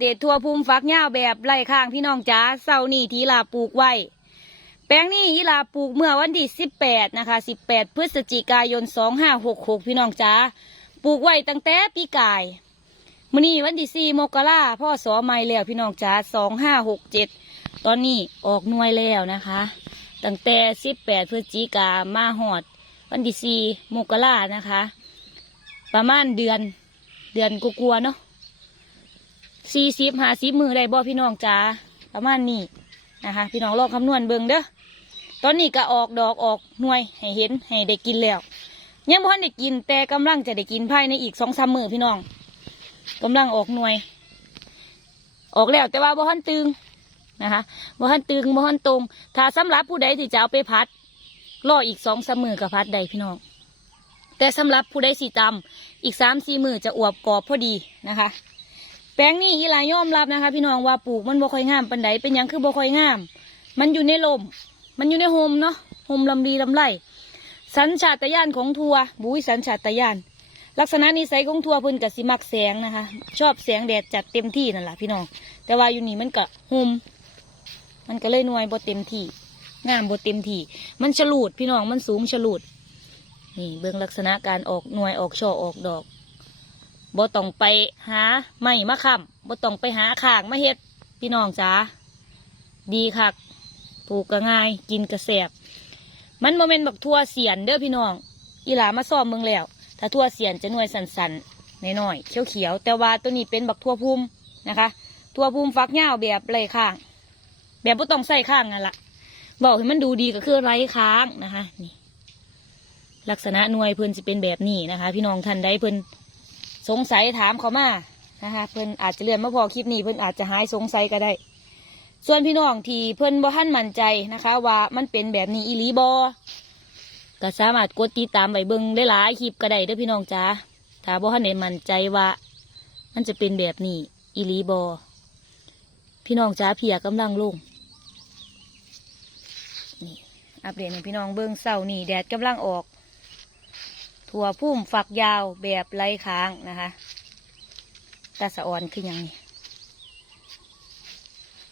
เดตทั่วภูมิฟักหญ้าแบบไร่ข้างพี่น้องจ๋าเสาร์นี่ทีลาปลูกไว้ แปลงนี้อีลาปลูกเมื่อวันที่สิบแปดนะคะสิบแปดพฤศจิกายนสองห้าหกหกพี่น้องจ๋าปลูกไว้ตั้งแต่ปีกายมื้อนี้วันที่สี่มกราพ่อสอไม่แล้วพี่น้องจ๋าสองห้าหกเจ็ดตอนนี้ออกหน่วยแล้วนะคะตั้งแต่สิบแปดพฤศจิกามาหอด วันที่สี่มกรานะคะ ประมาณเดือนเดือนกลัวๆเนาะ สี่สิบห้าสิบมือได้บ่พี่น้องจ๋าประมาณนี้นะคะ พี่น้องลองคำนวณเบิ่งเด้อตอนนี้ก็ออกดอกออกหน่วยให้เห็นให้ได้กินแล้วยังพ่ทันได้กินแต่กำลังจะได้กินภายในอีกสองสามมือพี่น้องกำลังออกหน่วย ออกแล้วแต่ว่าบ่ทันตึงนะคะบ่ทันตึงบ่ทันตรง ถ้าสำหรับผู้ใดที่จะเอาไปพัดรออีกสองสามมือกับพัดได้พี่น้อง แต่สำหรับผู้ใดสีตำอีกสามสี่มือจะอวบกรอบพอดีนะคะ ปลงนี้อีหลายยอมรับนะคะ พี่น้องว่าปลูกมันบ่ค่อยงามปันใดเป็นหยังคือบ่ค่อยงาม มันอยู่ในลม มันอยู่ในโฮมเนาะโฮมลำดีลำไรสัญชาตญาณของทัวบุ้ยสัญชาตญาณลักษณะนิสัยของทัวเพิ่นกับสิมักแสงนะคะ ชอบแสงแดดจัดเต็มที่นั่นแหละพี่น้อง แต่ว่าอยู่นี่มันก็โฮมมันก็เลยหน่วยบ่เต็มที่งามบ่เต็มที่มันฉลูดพี่น้องมันสูงฉลูดนี่เบื้องลักษณะการออกหน่วยออกช่อออกดอก บ่ต้องไปหาไม้มาค้ำบ่ต้องไปหาข่างมาเฮ็ดพี่น้องจ๋าดีคักปลูกก็ง่าย กินก็แสบมันโมเมนต์บักทั่วเสียนเด้อพี่น้อง อีหลามาซ่อมเมืองแล้ว ถ้าทั่วเสียนจะหน่วยสันๆน้อยๆเขียวๆแต่ว่าตัวนี้เป็นบักทั่วพุ่มนะคะ ทั่วพุ่มฟักยาวแบบไรข้าง แบบบ่ต้องใส่ข้างนั่นละบอกให้มันดูดีก็คือไร้ค้างนะคะนี่ลักษณะหน่วยเพิ่นจะเป็นแบบนี้นะคะ พี่น้องท่านใดเพิ่น สงสัยถามเขามานะคะเพิ่อนอาจจะเรียนมาพอคลิปนี้เพิ่อนอาจจะหายสงสัยก็ได้ ส่วนพี่น้องที่เพิ่อนบ่ทันมั่นใจนะคะ ว่ามันเป็นแบบนี้อีหลีบอก็สามารถกดติดตามไปเบิ่งได้หลายคลิปก็ได้เด้อพี่น้องจ้าถ้าบ่ทันได้มั่นใจว่า มันจะเป็นแบบนี้อีหลีบอพี่น้องจ้าเพียกำลังลงนี่อัปเดตให้พี่น้องเบิ่งเศร้านี่แดดกำลังออก ถั่วพุ่มฝักยาวแบบไร้ค้างนะคะตาสะอ่อนคืออย่างนี้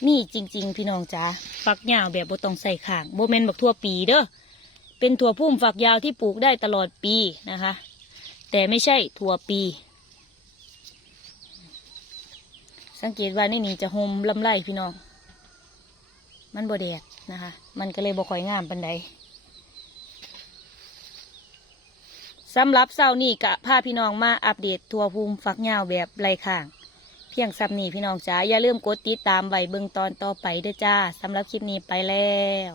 นี่จริง ๆ พี่น้องจ๋าฝักยาวแบบบ่ต้องใส่ข้างโบเมนบักทั่วปีเด้อเป็นถั่วพุ่มฝักยาวที่ปลูกได้ตลอดปีนะคะ แต่ไม่ใช่ถั่วปี สังเกตว่านี่นี่จะโฮมลำไรพี่น้อง มันบ่แดดนะคะ มันก็เลยบ่ค่อยงามปันใด สำหรับเศร้านี่กะพาพี่น้องมาอัปเดตทัวร์ภูมิฟักยาวแบบไรข้าง เพียงซับนี่พี่น้องจ๋าอย่าลืมกดติดตามไว้เบิ่งตอนต่อไปเด้อจ้าสำหรับคลิปนี้ไปแล้ว